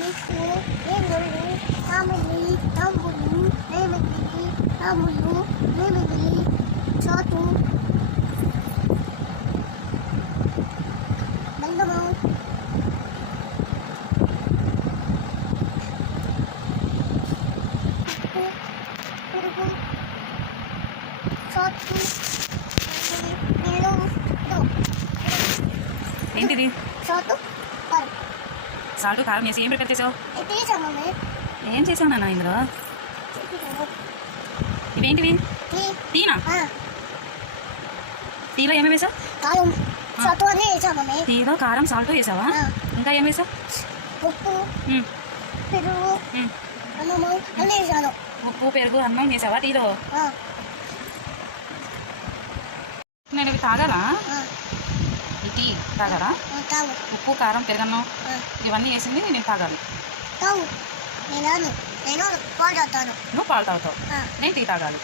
మీకు ఏనుగులు కామిని తంబులు నేమిగిలి తాములు నేమిగిలి చోటు బెల్లము ఉప్పు పురుగు చోటు నీళ్ళు ఏంటిది? చోటు కారం సాల్ట్ కారం వేసి ఏం ప్రిపేర్ చేసావు? ఇది సమమే ఏం చేసావు నాన్న ఇందులో? ఇవేంటివి? టీనా? టీలో ఏమేమి వేసావు? కారం చోటు అని వేసామమ్మే. టీలో కారం సాల్ట్ వేసావా? ఇంకా ఏం వేసావు? ఉప్పు పెరుగు అన్నము అన్నీ వేసాను. ఉప్పు పెరుగు అన్నం వేసావా టీలో? నేను ఇవి తాగాలా? ఈ టీ తాగాలా? తాగు ఉప్పు కారం పెరుగన్నం ఇవన్నీ వేసింది నేను తాగాలి. తాగు నేను పాలు తాగుతాను. నువ్వు పాలు తాగుతావు, నేను టీ తాగాలి.